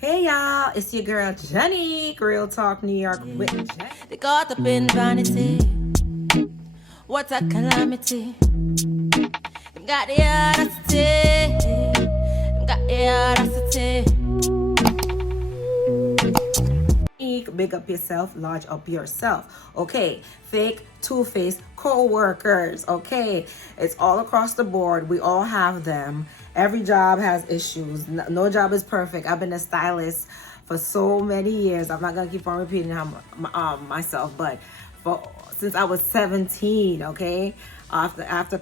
Hey y'all, it's your girl Jenny, Real Talk New York with Jenny. They caught up in vanity. What a calamity. Them got the audacity. Them got the audacity. Big up yourself, large up yourself. Okay, fake, two-faced co-workers. Okay, it's all across the board. We all have them. Every job has issues. No job is perfect. I've been a stylist for so many years. I'm not gonna keep on repeating myself, but since I was 17, okay. After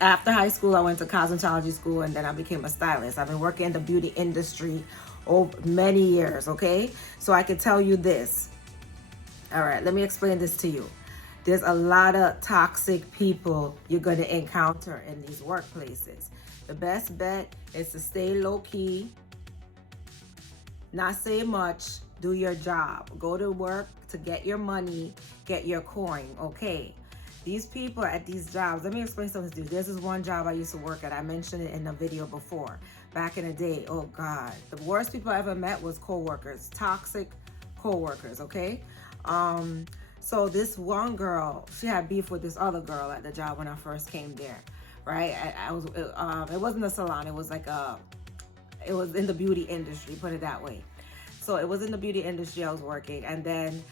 high school, I went to cosmetology school, and then I became a stylist. I've been working in the beauty industry over many years, okay? So I can tell you this. All right, let me explain this to you. There's a lot of toxic people you're going to encounter in these workplaces. The best bet is to stay low key, not say much, do your job. Go to work to get your money, get your coin, okay? These people at these jobs, let me explain something to you. This is one job I used to work at. I mentioned it in a video before. Back in the day, oh God. The worst people I ever met was co-workers, toxic co-workers, okay? So this one girl, she had beef with this other girl at the job when I first came there, right? It wasn't a salon. It was it was in the beauty industry, put it that way. So it was in the beauty industry I was working, and then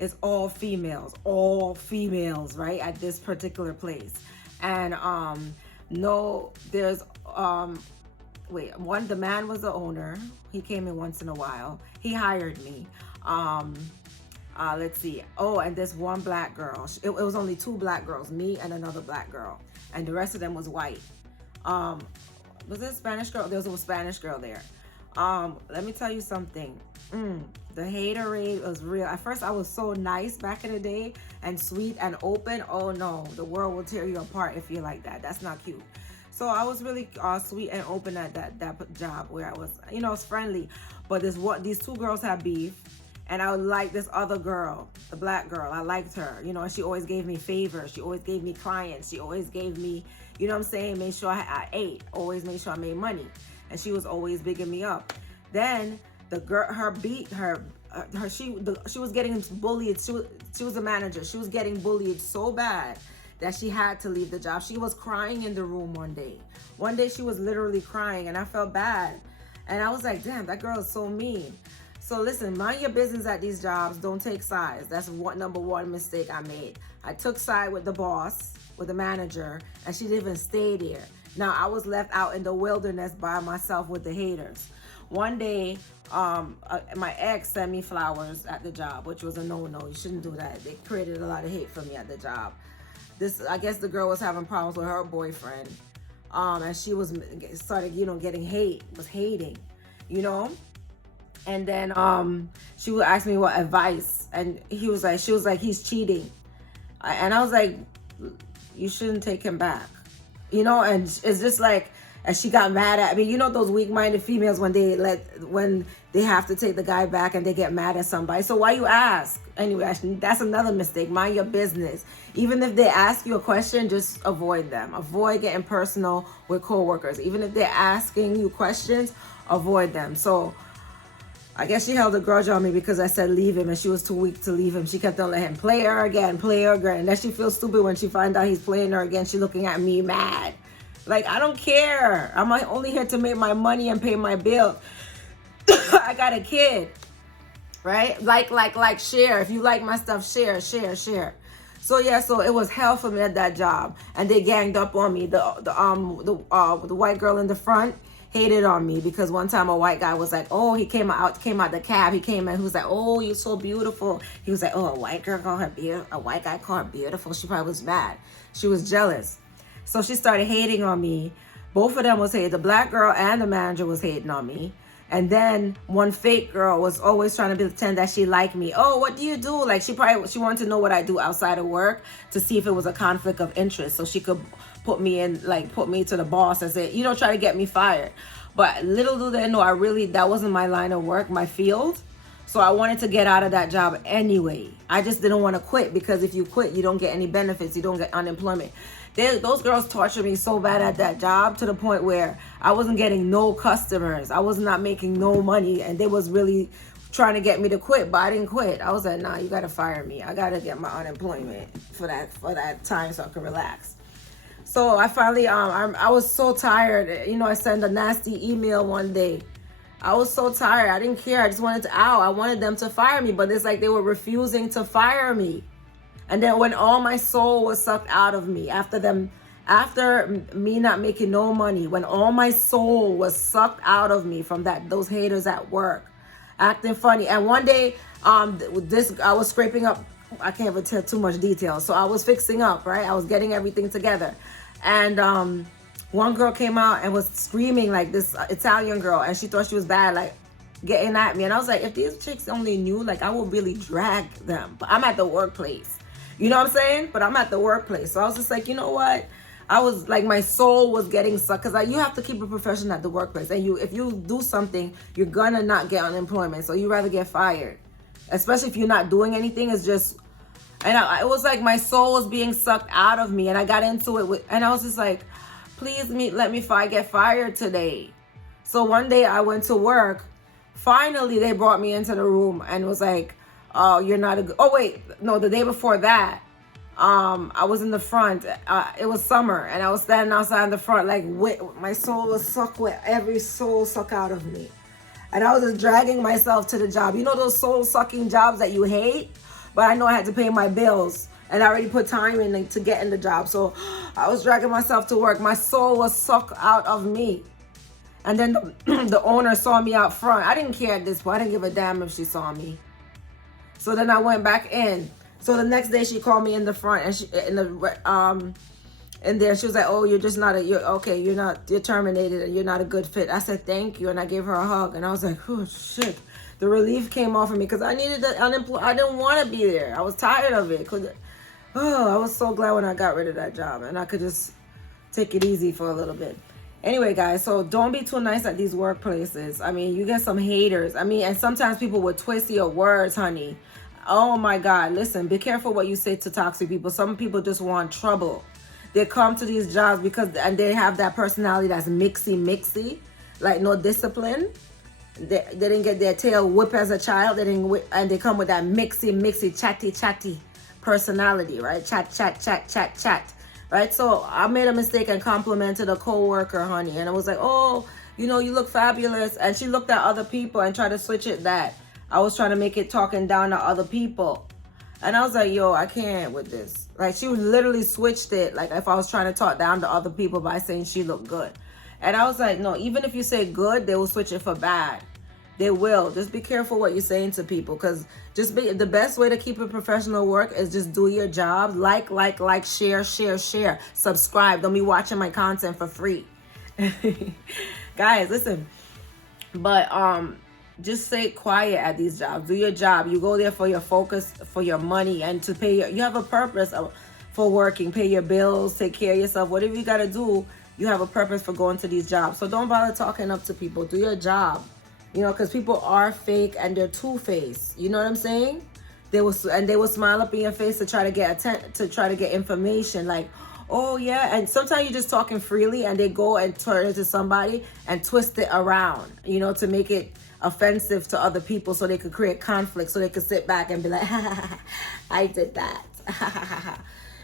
it's all females, right, at this particular place. And the man was the owner. He came in once in a while. He hired me. Let's see. Oh, and this one black girl. It was only two black girls, me and another black girl, and the rest of them was white. Was it a Spanish girl? There was a Spanish girl there. Let me tell you something. The haterade was real. At first, I was so nice back in the day and sweet and open. Oh no, the world will tear you apart if you're like that. That's not cute. So I was really sweet and open at that job where I was, I was friendly. But these two girls had beef, and I liked this other girl, the black girl. I liked her, and she always gave me favors. She always gave me clients. She always gave me, you know what I'm saying, made sure I ate, always made sure I made money. And she was always bigging me up. Then the girl, she was getting bullied. She was a manager. She was getting bullied so bad that she had to leave the job. She was crying in the room one day. One day she was literally crying, and I felt bad. And I was like, damn, that girl is so mean. So listen, mind your business at these jobs. Don't take sides. That's number one mistake I made. I took side with the boss, with the manager, and she didn't even stay there. Now I was left out in the wilderness by myself with the haters. One day, my ex sent me flowers at the job, which was a no-no. You shouldn't do that. They created a lot of hate for me at the job. I guess the girl was having problems with her boyfriend, and she started getting hating, and then she would ask me what advice, and she was like he's cheating, and I was like, you shouldn't take him back, and it's just like, and she got mad at me. Those weak-minded females when they have to take the guy back and they get mad at somebody. So why you ask? Anyway, that's another mistake. Mind your business. Even if they ask you a question, just avoid them. Avoid getting personal with coworkers. Even if they're asking you questions, avoid them. So I guess she held a grudge on me because I said leave him, and she was too weak to leave him. She kept on letting him play her again. And then she feels stupid when she finds out he's playing her again. She looking at me mad. Like, I don't care. I'm only here to make my money and pay my bill. I got a kid, right? Like, share. If you like my stuff, share. So yeah, so it was hell for me at that job, and they ganged up on me. The white girl in the front hated on me because one time a white guy was like, oh, he came out the cab. He came in. He was like, oh, you're so beautiful. He was like, oh, a white guy called her beautiful. She probably was mad. She was jealous. So she started hating on me. Both of them was hating. The black girl and the manager was hating on me. And then one fake girl was always trying to pretend that she liked me. Oh, what do you do? Like she wanted to know what I do outside of work to see if it was a conflict of interest, so she could put me to the boss and say, try to get me fired. But little do they know, that wasn't my line of work, my field. So I wanted to get out of that job anyway. I just didn't want to quit, because if you quit, you don't get any benefits. You don't get unemployment. those girls tortured me so bad at that job to the point where I wasn't getting no customers. I was not making no money, and they was really trying to get me to quit, but I didn't quit. I was like, nah, you gotta fire me. I gotta get my unemployment for that time so I can relax. So I finally, I was so tired. You know, I sent a nasty email one day. I was so tired. I didn't care. I just wanted to out. I wanted them to fire me, but it's like they were refusing to fire me. And then when all my soul was sucked out of me, after me not making no money, when all my soul was sucked out of me from those haters at work, acting funny. And one day, I was scraping up. I can't even tell too much detail. So I was fixing up, right? I was getting everything together, and one girl came out and was screaming, like this Italian girl, and she thought she was bad, like getting at me. And I was like, if these chicks only knew, like I would really drag them. But I'm at the workplace, you know what I'm saying? But I'm at the workplace, so I was just like, you know what? I was like, my soul was getting sucked, because you have to keep a profession at the workplace, and if you do something, you're gonna not get unemployment, so you rather get fired, especially if you're not doing anything. It's just, and it was like my soul was being sucked out of me, and I got into it and I was just like, please let me get fired today. So one day I went to work. Finally, they brought me into the room and was like, oh, you're not a good, oh wait, no, the day before that, I was in the front. It was summer, and I was standing outside in the front, like my soul was sucked with every soul sucked out of me, and I was just dragging myself to the job. You know those soul sucking jobs that you hate, but I know I had to pay my bills, and I already put time in to get in the job. So I was dragging myself to work. My soul was sucked out of me, and then the owner saw me out front. I didn't care at this point. I didn't give a damn if she saw me. So then I went back in. So the next day she called me in the front, and in there she was like, oh, you're terminated, and you're not a good fit. I said, thank you. And I gave her a hug, and I was like, oh shit. The relief came off of me, because I needed the unemployed. I didn't want to be there. I was tired of it. I was so glad when I got rid of that job, and I could just take it easy for a little bit. Anyway, guys, so don't be too nice at these workplaces. I mean, you get some haters. I mean, and sometimes people will twist your words, honey. Oh my God, listen, be careful what you say to toxic people. Some people just want trouble. They come to these jobs and they have that personality that's mixy, like no discipline. They didn't get their tail whipped as a child. And they come with that mixy, chatty personality, right? Chat. Right? So I made a mistake and complimented a coworker, honey. And I was like, oh, you look fabulous. And she looked at other people and tried to switch it that I was trying to make it talking down to other people. And I was like, yo, I can't with this. Like, she literally switched it. Like, if I was trying to talk down to other people by saying she looked good. And I was like, no, even if you say good, they will switch it for bad. They will. Just be careful what you're saying to people, because the best way to keep it professional work is just do your job. Like, share. Subscribe. Don't be watching my content for free. Guys, listen. But, just stay quiet at these jobs. Do your job. You go there for your focus, for your money, and to pay you have a purpose for working. Pay your bills, take care of yourself. Whatever you got to do, you have a purpose for going to these jobs. So don't bother talking up to people. Do your job. Because people are fake and they're two-faced. You know what I'm saying? They will smile up in your face to try to get information. Like, oh yeah. And sometimes you're just talking freely, and they go and turn it to somebody and twist it around, to make it offensive to other people, so they could create conflict, so they could sit back and be like, I did that.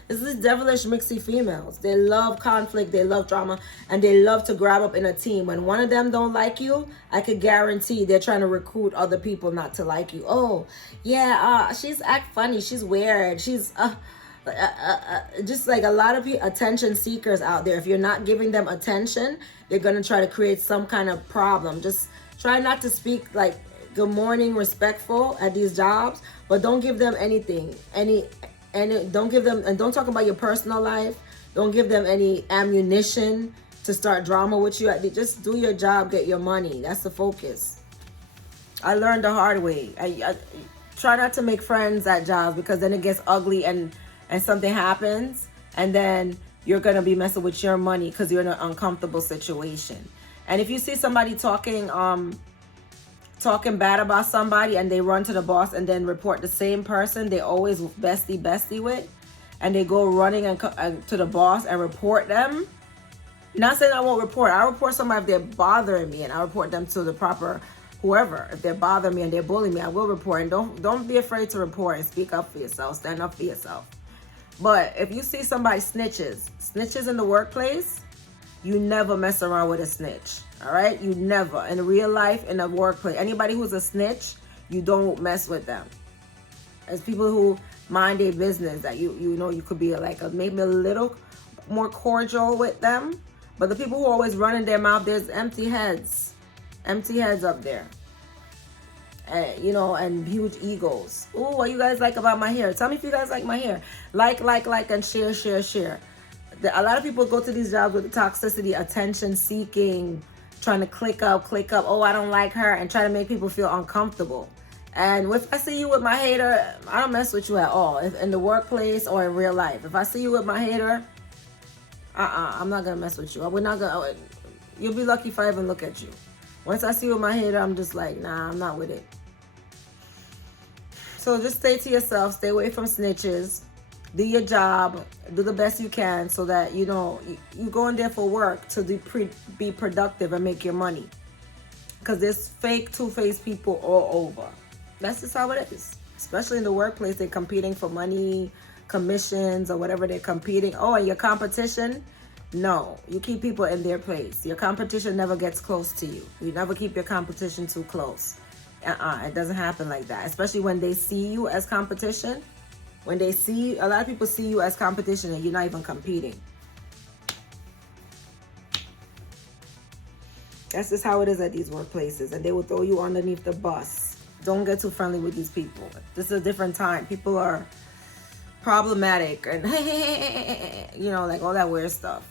It's these devilish mixy females. They love conflict, they love drama, and they love to grab up in a team. When one of them don't like you, I could guarantee they're trying to recruit other people not to like you. Oh yeah, she's act funny, she's weird, she's just like a lot of attention seekers out there. If you're not giving them attention, they're gonna try to create some kind of problem. Just try not to speak like good morning respectful at these jobs, but don't give them anything, don't give them, and don't talk about your personal life. Don't give them any ammunition to start drama with you. Just do your job, get your money. That's the focus. I learned the hard way. I try not to make friends at jobs, because then it gets ugly and something happens, and then you're going to be messing with your money because you're in an uncomfortable situation. And if you see somebody talking bad about somebody, and they run to the boss and then report the same person they always bestie with, and they go running and to the boss and report them. Not saying I won't report. I report somebody if they're bothering me, and I report them to the proper whoever. If they're bothering me and they're bullying me, I will report. And don't be afraid to report and speak up for yourself. Stand up for yourself. But if you see somebody snitches in the workplace, you never mess around with a snitch. All right? You never. In real life, in the workplace, anybody who's a snitch, you don't mess with them. As people who mind their business, that you know you could be like maybe a little more cordial with them. But the people who always run in their mouth, there's empty heads up there. And, and huge egos. Ooh, what you guys like about my hair? Tell me if you guys like my hair. Like, and share. A lot of people go to these jobs with the toxicity, attention seeking, trying to click up. Oh, I don't like her, and try to make people feel uncomfortable. And if I see you with my hater, I don't mess with you at all. If in the workplace or in real life, if I see you with my hater, I'm not gonna mess with you. You'll be lucky if I even look at you. Once I see you with my hater, I'm just like, nah, I'm not with it. So just stay to yourself, stay away from snitches, do your job, do the best you can, so that you go in there for work to be productive and make your money. Because there's fake, two-faced people all over. That's just how it is. Especially in the workplace, they're competing for money, commissions, or whatever they're competing. Oh, and your competition? No, you keep people in their place. Your competition never gets close to you. You never keep your competition too close. It doesn't happen like that. Especially when they see you as competition. A lot of people see you as competition and you're not even competing. That's just how it is at these workplaces. And they will throw you underneath the bus. Don't get too friendly with these people. This is a different time. People are problematic and like all that weird stuff.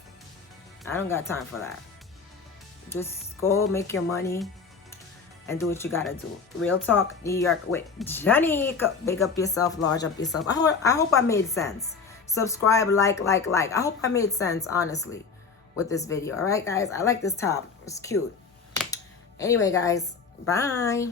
I don't got time for that. Just go make your money and do what you gotta do. Real talk, New York with Jenny. Big up yourself, large up yourself. I hope I made sense. Subscribe, like. I hope I made sense, honestly, with this video. All right, guys? I like this top. It's cute. Anyway, guys, bye.